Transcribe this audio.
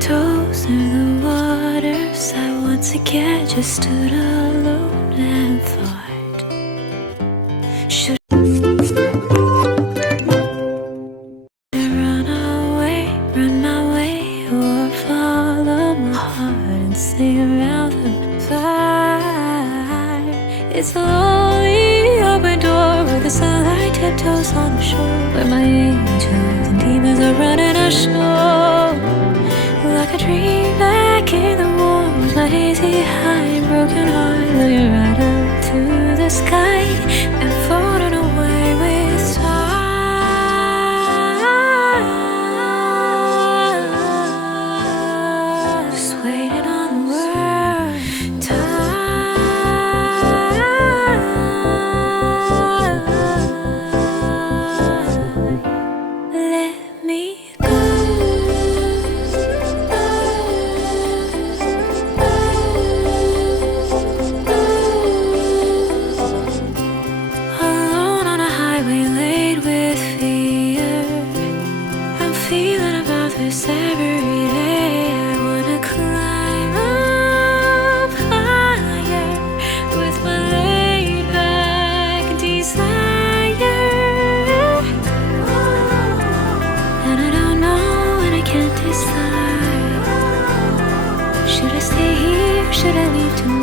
Toes in the waters. I once again just stood alone and thought, should I run away, run my way, or follow my heart and sing around the fire? It's a lonely open door where the sunlight tiptoes on the shore, where my angels and demons are running ashore. Like a dream back in the warm, my hazy high and broken heart, looking right up to the sky and floating away with time. Just waiting on the word time. Let me go. Every day I wanna climb up higher with my laid back desire. And I don't know and I can't decide. Should I stay here? Should I leave tonight?